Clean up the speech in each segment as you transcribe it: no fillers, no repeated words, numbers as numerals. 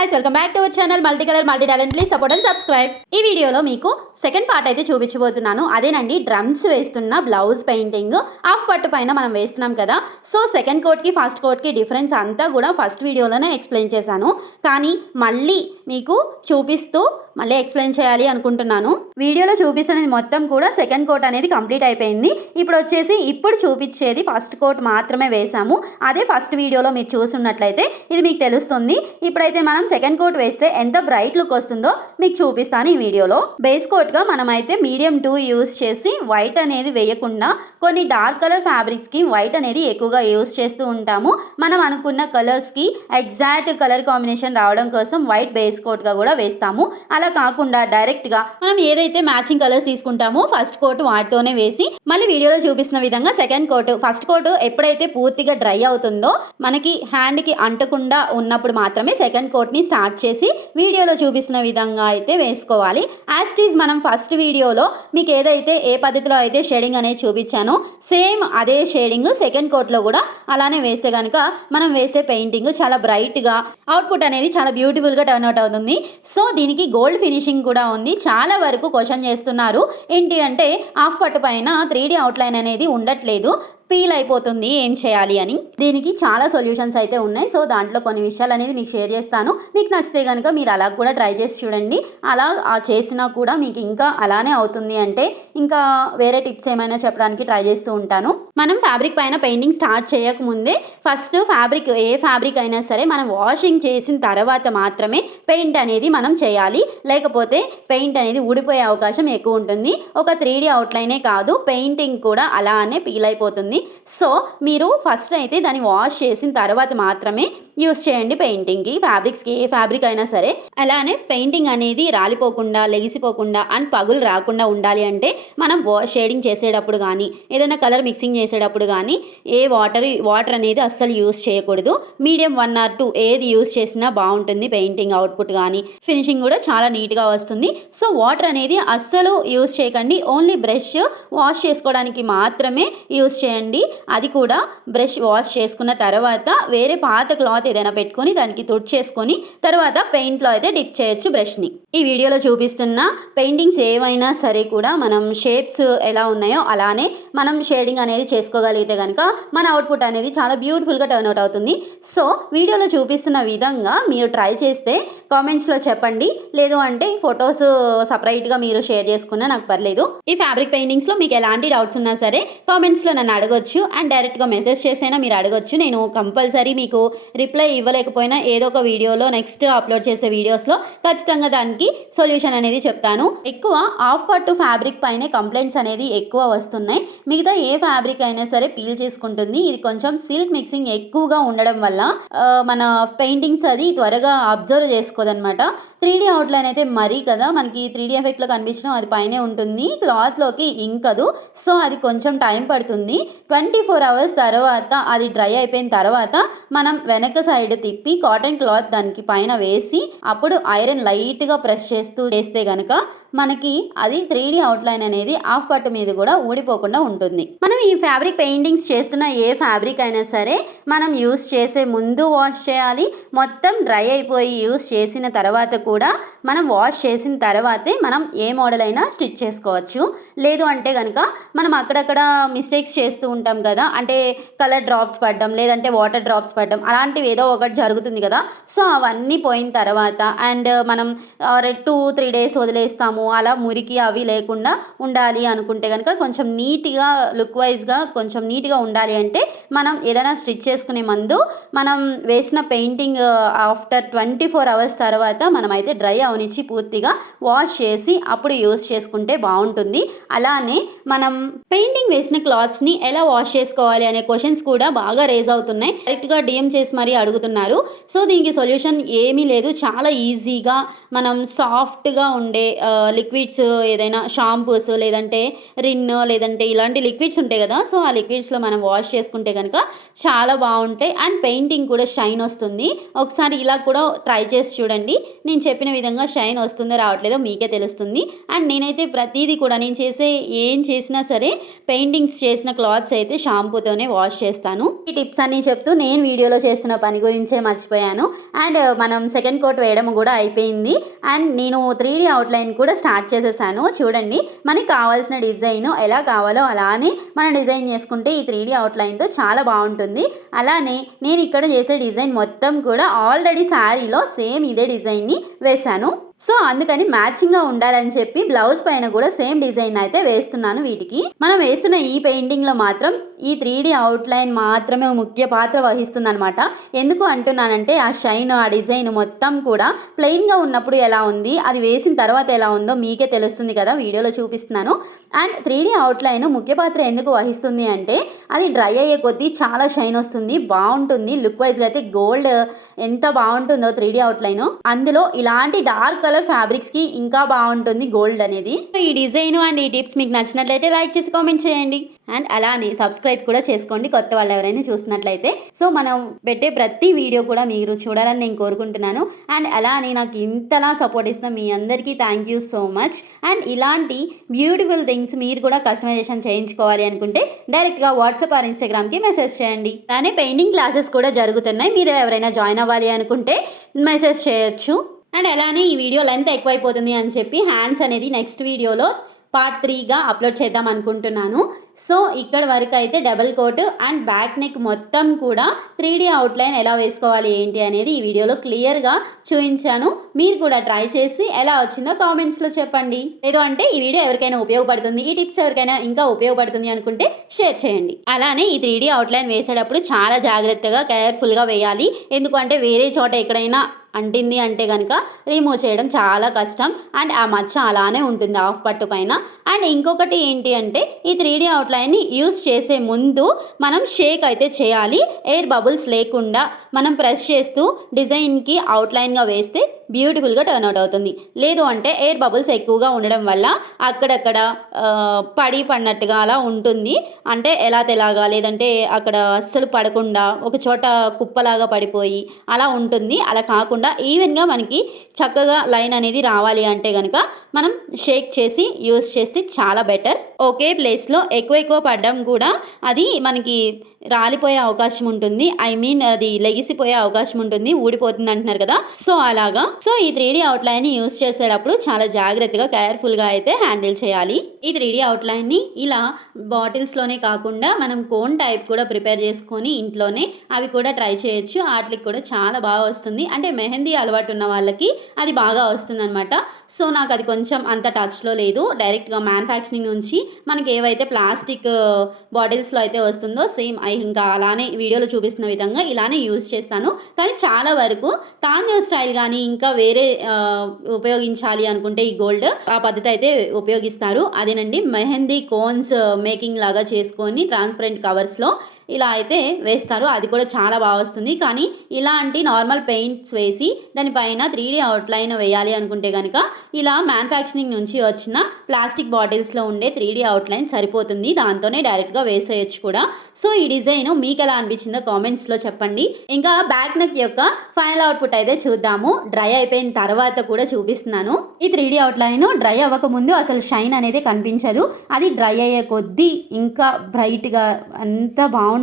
Guys, welcome back to our channel multi colour multi talent. Please support and subscribe. ఈ వీడియోలో మీకు second part అయితే చూపించబోతున్నాను. అదేనండి, డ్రమ్స్ వేస్తున్న బ్లౌజ్ పెయింటింగ్ హాఫ్ పట్టు పైన మనం వేస్తున్నాం కదా. సో సెకండ్ కోట్కి ఫస్ట్ కోట్కి డిఫరెన్స్ అంతా కూడా ఫస్ట్ వీడియోలోనే ఎక్స్ప్లెయిన్ చేశాను. కానీ మళ్ళీ మీకు చూపిస్తూ మళ్ళీ ఎక్స్ప్లెయిన్ చేయాలి అనుకుంటున్నాను. వీడియోలో చూపిస్తున్నది మొత్తం కూడా సెకండ్ కోట్ అనేది కంప్లీట్ అయిపోయింది. ఇప్పుడు చూపించేది ఫస్ట్ కోట్ మాత్రమే వేసాము. అదే ఫస్ట్ వీడియోలో మీరు చూస్తున్నట్లయితే ఇది మీకు తెలుస్తుంది. ఇప్పుడైతే మనం సెకండ్ కోట్ వేస్తే ఎంత బ్రైట్ లుక్ వస్తుందో మీకు చూపిస్తాను ఈ వీడియోలో. బేస్ కోట్గా మనమైతే మీడియం 2 యూస్ చేసి వైట్ అనేది వేయకుండా కొన్ని డార్క్ కలర్ ఫ్యాబ్రిక్స్కి వైట్ అనేది ఎక్కువగా యూస్ చేస్తూ ఉంటాము. మనం అనుకున్న కలర్స్కి ఎగ్జాక్ట్ కలర్ కాంబినేషన్ రావడం కోసం వైట్ బేస్ కోట్గా కూడా వేస్తాము. అలా కాకుండా డైరెక్ట్గా మనం ఏదైతే మ్యాచింగ్ కలర్స్ తీసుకుంటామో ఫస్ట్ కోట్ వాటితోనే వేసి మళ్ళీ వీడియోలో చూపిస్తున్న విధంగా సెకండ్ కోట్, ఫస్ట్ కోట్ ఎప్పుడైతే పూర్తిగా డ్రై అవుతుందో మనకి హ్యాండ్కి అంటకుండా ఉన్నప్పుడు మాత్రమే సెకండ్ కోట్ని స్టార్ట్ చేసి వీడియోలో చూపిస్తున్న విధంగా అయితే వేసుకోవాలి. యాజ్ ఇట్ ఈజ్ మనం ఫస్ట్ వీడియోలో మీకు ఏదైతే ఏ పద్ధతిలో అయితే షేడింగ్ అనేది చూపించానో సేమ్ అదే షేడింగ్ సెకండ్ కోట్లో కూడా అలానే వేస్తే కనుక మనం వేసే పెయింటింగ్ చాలా బ్రైట్గా అవుట్పుట్ అనేది చాలా బ్యూటిఫుల్గా టర్న్ అవుట్ అవుతుంది. సో దీనికి గోల్డ్ ఫినిషింగ్ కూడా ఉంది. చాలా వరకు క్వశ్చన్ చేస్తున్నారు, ఏంటి అంటే హాఫ్ పట్టు పైన 3D అవుట్లైన్ అనేది ఉండట్లేదు, పీల్ అయిపోతుంది, ఏం చేయాలి అని. దీనికి చాలా సొల్యూషన్స్ అయితే ఉన్నాయి. సో దాంట్లో కొన్ని విషయాలు అనేది మీకు షేర్ చేస్తాను. మీకు నచ్చితే కనుక మీరు అలా కూడా ట్రై చేసి చూడండి. అలా చేసినా కూడా మీకు ఇంకా అలానే అవుతుంది అంటే ఇంకా వేరే టిప్స్ ఏమైనా చెప్పడానికి ట్రై చేస్తూ ఉంటాను. మనం ఫ్యాబ్రిక్ పైన పెయింటింగ్ స్టార్ట్ చేయకముందే ఫస్ట్ ఫ్యాబ్రిక్ ఏ ఫ్యాబ్రిక్ అయినా సరే మనం వాషింగ్ చేసిన తర్వాత మాత్రమే పెయింట్ అనేది మనం చేయాలి. లేకపోతే పెయింట్ అనేది ఊడిపోయే అవకాశం ఎక్కువ ఉంటుంది. ఒక 3D అవుట్లైనే కాదు, పెయింటింగ్ కూడా అలానే పీల్ అయిపోతుంది. సో మీరు ఫస్ట్ అయితే దాన్ని వాష్ చేసిన తర్వాత మాత్రమే యూస్ చేయండి పెయింటింగ్కి. ఫ్యాబ్రిక్స్కి ఏ ఫ్యాబ్రిక్ అయినా సరే అలానే పెయింటింగ్ అనేది రాలిపోకుండా, లెగిసిపోకుండా అండ్ పగులు రాకుండా ఉండాలి అంటే మనం షేడింగ్ చేసేటప్పుడు కానీ ఏదైనా కలర్ మిక్సింగ్ చేసేటప్పుడు కానీ ఏ వాటర్ అనేది అస్సలు యూస్ చేయకూడదు. మీడియం 1 or 2 ఏది యూస్ చేసినా బాగుంటుంది. పెయింటింగ్ అవుట్పుట్ కానీ ఫినిషింగ్ కూడా చాలా నీట్గా వస్తుంది. సో వాటర్ అనేది అస్సలు యూస్ చేయకండి. ఓన్లీ బ్రష్ వాష్ చేసుకోవడానికి మాత్రమే యూస్ చేయండి. అది కూడా బ్రష్ వాష్ చేసుకున్న తర్వాత వేరే పాత క్లాత్ ఏదైనా పెట్టుకొని దానికి తుడిచేసుకొని తర్వాత పెయింట్లో అయితే డిప్ చేయొచ్చు బ్రష్ని. ఈ వీడియోలో చూపిస్తున్న పెయింటింగ్స్ ఏవైనా సరే కూడా మనం షేప్స్ ఎలా ఉన్నాయో అలానే మనం షేడింగ్ అనేది చేసుకోగలిగితే కనుక మన అవుట్పుట్ అనేది చాలా బ్యూటిఫుల్గా టర్న్ అవుట్ అవుతుంది. సో వీడియోలో చూపిస్తున్న విధంగా మీరు ట్రై చేస్తే కామెంట్స్లో చెప్పండి. లేదు అంటే ఫొటోస్ సపరేట్గా మీరు షేర్ చేసుకున్నా నాకు పర్లేదు. ఈ ఫ్యాబ్రిక్ పెయింటింగ్స్లో మీకు ఎలాంటి డౌట్స్ ఉన్నా సరే కామెంట్స్లో నన్ను అడగొచ్చు అండ్ డైరెక్ట్గా మెసేజ్ చేసైనా మీరు అడగొచ్చు. నేను కంపల్సరీ మీకు రిప్లై ఇవ్వలేకపోయినా ఏదో ఒక వీడియోలో నెక్స్ట్ అప్లోడ్ చేసే వీడియోస్లో ఖచ్చితంగా దానికి సొల్యూషన్ అనేది చెప్తాను. ఎక్కువ హాఫ్ పట్టు ఫ్యాబ్రిక్ పైనే కంప్లైంట్స్ అనేది ఎక్కువ వస్తున్నాయి. మిగతా ఏ ఫ్యాబ్రిక్ అయినా సరే పీల్ చేసుకుంటుంది. ఇది కొంచెం సిల్క్ మిక్సింగ్ ఎక్కువగా ఉండడం వల్ల మన పెయింటింగ్స్ అది త్వరగా అబ్జర్వ్ చేసుకోదనమాట. 3D అవుట్లైన్ అయితే మరీ కదా మనకి 3D ఎఫెక్ట్లో కనిపించడం అది పైనే ఉంటుంది, క్లాత్లోకి ఇంకదు. సో అది కొంచెం టైం పడుతుంది. 24 hours తర్వాత అది డ్రై అయిపోయిన తర్వాత మనం వెనక సైడ్ తిప్పి కాటన్ క్లాత్ దానికి పైన వేసి అప్పుడు ఐరన్ లైట్గా ప్రెస్ చేస్తే కనుక మనకి అది 3D అవుట్లైన్ అనేది హాఫ్ పట్టు మీద కూడా ఊడిపోకుండా ఉంటుంది. మనం ఈ ఫ్యాబ్రిక్ పెయింటింగ్స్ చేస్తున్న ఏ ఫ్యాబ్రిక్ అయినా సరే మనం యూస్ చేసే ముందు వాష్ చేయాలి. మొత్తం డ్రై అయిపోయి యూస్ చేసిన తర్వాత కూడా మనం వాష్ చేసిన తర్వాతే మనం ఏ మోడల్ అయినా స్టిచ్ చేసుకోవచ్చు. లేదు అంటే కనుక మనం అక్కడక్కడ మిస్టేక్స్ చేస్తూ ఉంటాం కదా, అంటే కలర్ డ్రాప్స్ పడడం లేదంటే వాటర్ డ్రాప్స్ పడడం అలాంటివి ఏదో ఒకటి జరుగుతుంది కదా. సో అవన్నీ పోయిన తర్వాత అండ్ మనం 2-3 days వదిలేస్తాము. అలా మురికి అవి లేకుండా ఉండాలి అనుకుంటే కనుక కొంచెం నీట్గా లుక్ వైజ్గా కొంచెం నీట్గా ఉండాలి అంటే మనం ఏదైనా స్టిచ్ చేసుకునే ముందు మనం వేసిన పెయింటింగ్ ఆఫ్టర్ 24 hours తర్వాత మనం అయితే డ్రై అవనిచ్చి పూర్తిగా వాష్ చేసి అప్పుడు యూస్ చేసుకుంటే బాగుంటుంది. అలానే మనం పెయింటింగ్ వేసిన క్లాత్స్ని ఎలా వాష్ చేసుకోవాలి అనే క్వశ్చన్స్ కూడా బాగా రేజ్ అవుతున్నాయి. డైరెక్ట్గా డిఎం చేసి మరీ అడుగుతున్నారు. సో దీనికి సొల్యూషన్ ఏమీ లేదు. చాలా ఈజీగా మనం సాఫ్ట్గా ఉండే లిక్విడ్స్ ఏదైనా షాంపూస్ లేదంటే రిన్ లేదంటే ఇలాంటి లిక్విడ్స్ ఉంటాయి కదా, సో ఆ లిక్విడ్స్లో మనం వాష్ చేసుకుంటే కనుక చాలా బాగుంటాయి అండ్ పెయింటింగ్ కూడా షైన్ వస్తుంది. ఒకసారి ఇలా కూడా ట్రై చేసి చూడండి. నేను చెప్పిన విధంగా షైన్ వస్తుందో రావట్లేదో మీకే తెలుస్తుంది. అండ్ నేనైతే ప్రతిదీ కూడా నేను ఏం చేసినా సరే పెయింటింగ్స్ చేసిన క్లాత్స్ అయితే షాంపూతోనే వాష్ చేస్తాను. ఈ టిప్స్ అన్నీ చెప్తూ నేను వీడియోలో చేస్తున్న పని గురించే మర్చిపోయాను. అండ్ మనం సెకండ్ కోట్ వేయడం కూడా అయిపోయింది. అండ్ నేను 3D అవుట్లైన్ కూడా స్టార్ట్ చేసేసాను. చూడండి, మనకి కావాల్సిన డిజైన్ ఎలా కావాలో అలానే మనం డిజైన్ చేసుకుంటే ఈ 3D అవుట్లైన్తో చాలా బాగుంటుంది. అలానే నేను ఇక్కడ చేసే డిజైన్ మొత్తం కూడా ఆల్రెడీ శారీలో సేమ్ ఇదే డిజైన్ని వేశాను. సో అందుకని మ్యాచింగ్గా ఉండాలని చెప్పి బ్లౌజ్ పైన కూడా సేమ్ డిజైన్ అయితే వేస్తున్నాను. వీటికి మనం వేస్తున్న ఈ పెయింటింగ్లో మాత్రం ఈ 3D అవుట్లైన్ మాత్రమే ముఖ్య పాత్ర వహిస్తుంది అనమాట. ఎందుకు అంటున్నానంటే ఆ షైన్, ఆ డిజైన్ మొత్తం కూడా ప్లెయిన్గా ఉన్నప్పుడు ఎలా ఉంది, అది వేసిన తర్వాత ఎలా ఉందో మీకే తెలుస్తుంది కదా, వీడియోలో చూపిస్తున్నాను. అండ్ 3D అవుట్లైన్ ముఖ్య పాత్ర ఎందుకు వహిస్తుంది అంటే అది డ్రై అయ్యే కొద్దీ చాలా షైన్ వస్తుంది, బాగుంటుంది. లుక్ వైజ్గా అయితే గోల్డ్ ఎంత బాగుంటుందో 3D అవుట్లైన్, అందులో ఇలాంటి డార్క్ కలర్ ఫ్యాబ్రిక్స్కి ఇంకా బాగుంటుంది గోల్డ్ అనేది. ఈ డిజైన్ అండ్ ఈ టిప్స్ మీకు నచ్చినట్లయితే లైక్ చేసి కామెంట్ చేయండి. అండ్ అలానే సబ్స్క్రైబ్ కూడా చేసుకోండి కొత్త వాళ్ళు ఎవరైనా చూస్తున్నట్లయితే. సో మనం పెట్టే ప్రతి వీడియో కూడా మీరు చూడాలని నేను కోరుకుంటున్నాను. అండ్ అలానే నాకు ఇంతలా సపోర్ట్ ఇస్తున్న మీ అందరికీ thank you so much. And ఇలాంటి బ్యూటిఫుల్ థింగ్స్ మీరు కూడా కస్టమైజేషన్ చేయించుకోవాలి అనుకుంటే డైరెక్ట్గా వాట్సాప్ ఆర్ ఇన్స్టాగ్రామ్కి మెసేజ్ చేయండి. అలానే పెయింటింగ్ క్లాసెస్ కూడా జరుగుతున్నాయి, మీరు ఎవరైనా జాయిన్ అవ్వాలి అనుకుంటే మెసేజ్ చేయొచ్చు. అండ్ అలానే ఈ వీడియో లెంత్ ఎక్కువైపోతుంది అని చెప్పి హ్యాండ్స్ అనేది నెక్స్ట్ వీడియోలో పార్ట్ 3గా అప్లోడ్ చేద్దాం అనుకుంటున్నాను. సో ఇక్కడ వరకు అయితే double coat and back neck మొత్తం కూడా 3D అవుట్లైన్ ఎలా వేసుకోవాలి ఏంటి అనేది ఈ వీడియోలో క్లియర్గా చూపించాను. మీరు కూడా ట్రై చేసి ఎలా వచ్చిందో కామెంట్స్లో చెప్పండి. లేదు అంటే ఈ వీడియో ఎవరికైనా ఉపయోగపడుతుంది, ఈ టిప్స్ ఎవరికైనా ఇంకా ఉపయోగపడుతుంది అనుకుంటే షేర్ చేయండి. అలానే ఈ 3D అవుట్లైన్ వేసేటప్పుడు చాలా జాగ్రత్తగా కేర్ఫుల్గా వేయాలి. ఎందుకంటే వేరే చోట ఎక్కడైనా అంటింది అంటే కనుక రిమూవ్ చేయడం చాలా కష్టం. అండ్ ఆ మచ్చ అలానే ఉంటుంది హాఫ్ పట్టు పైన. అండ్ ఇంకొకటి ఏంటి అంటే ఈ 3D అవుట్లైన్ని యూస్ చేసే ముందు మనం షేక్ అయితే చేయాలి. ఎయిర్ బబుల్స్ లేకుండా మనం ప్రెస్ చేస్తూ డిజైన్కి అవుట్లైన్గా వేస్తే బ్యూటిఫుల్గా టర్న్ అవుట్ అవుతుంది. లేదు అంటే ఎయిర్ బబుల్స్ ఎక్కువగా ఉండడం వల్ల అక్కడక్కడ పడినట్టుగా అలా ఉంటుంది. అంటే ఎలా తెలాగా, లేదంటే అక్కడ అస్సలు పడకుండా ఒక చోట కుప్పలాగా పడిపోయి అలా ఉంటుంది. అలా కాకుండా ఈవెన్గా మనకి చక్కగా లైన్ అనేది రావాలి అంటే కనుక మనం షేక్ చేసి యూస్ చేస్తే చాలా బెటర్. ఒకే ప్లేస్లో ఎక్కువ పడడం కూడా అది మనకి రాలిపోయే అవకాశం ఉంటుంది. అది లెగిసిపోయే అవకాశం ఉంటుంది, ఊడిపోతుంది అంటున్నారు కదా, సో అలాగా. సో ఈ 3D అవుట్లైన్ ని యూస్ చేసేటప్పుడు చాలా జాగ్రత్తగా కేర్ఫుల్గా అయితే హ్యాండిల్ చేయాలి. ఈ 3D అవుట్లైన్ ని ఇలా బాటిల్స్లోనే కాకుండా మనం కోన్ టైప్ కూడా ప్రిపేర్ చేసుకొని ఇంట్లోనే అవి కూడా ట్రై చేయొచ్చు. వాటికి కూడా చాలా బాగా వస్తుంది. అంటే మెహందీ అలవాటు ఉన్న వాళ్ళకి అది బాగా వస్తుంది అనమాట. సో నాకు అది కొంచెం అంత టచ్లో లేదు. డైరెక్ట్గా మ్యానుఫ్యాక్చరింగ్ నుంచి మనకి ఏవైతే ప్లాస్టిక్ బాటిల్స్లో అయితే వస్తుందో సేమ్ ఇంకా అలానే వీడియోలో చూపిస్తున్న విధంగా ఇలానే యూజ్ చేస్తాను. కానీ చాలా వరకు తాంజూర్ స్టైల్ కానీ ఇంకా వేరే ఉపయోగించాలి అనుకుంటే ఈ గోల్డ్ ఆ పద్ధతి అయితే ఉపయోగిస్తారు. అదేనండి మెహందీ కోన్స్ మేకింగ్ లాగా చేసుకొని ట్రాన్స్పరెంట్ కవర్స్లో ఇలా అయితే వేస్తారు. అది కూడా చాలా బాగా వస్తుంది. కానీ ఇలాంటి నార్మల్ పెయింట్స్ వేసి దానిపైన 3D అవుట్లైన్ వేయాలి అనుకుంటే కనుక ఇలా మ్యానుఫ్యాక్చరింగ్ నుంచి వచ్చిన ప్లాస్టిక్ బాటిల్స్లో ఉండే 3D అవుట్లైన్ సరిపోతుంది. దాంతోనే డైరెక్ట్గా వేసేయచ్చు కూడా. సో ఈ డిజైన్ మీకు ఎలా అనిపించిందో కామెంట్స్లో చెప్పండి. ఇంకా బ్యాక్ నెక్ యొక్క ఫైనల్ అవుట్పుట్ అయితే చూద్దాము. డ్రై అయిపోయిన తర్వాత కూడా చూపిస్తున్నాను. ఈ 3D అవుట్లైన్ డ్రై అవ్వకముందు అసలు షైన్ అనేది కనిపించదు. అది డ్రై అయ్యే కొద్దీ ఇంకా బ్రైట్గా అంత బాగుంటుంది.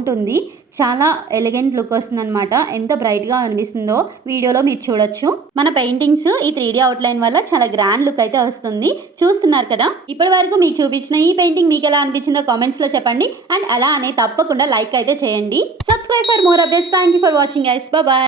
చాలా ఎలిగెంట్ లుక్ వస్తుంది అనమాట. ఎంత బ్రైట్గా అనిపిస్తుందో వీడియోలో మీరు చూడొచ్చు. మన పెయింటింగ్స్ ఈ 3D అవుట్లైన్ వల్ల చాలా గ్రాండ్ లుక్ అయితే వస్తుంది. చూస్తున్నారు కదా. ఇప్పటి వరకు మీకు చూపించిన ఈ పెయింటింగ్ మీకు ఎలా అనిపించిందో కామెంట్స్లో చెప్పండి. అండ్ అలానే తప్పకుండా లైక్ అయితే చేయండి. Subscribe for more updates. Thank you for watching guys. Bye.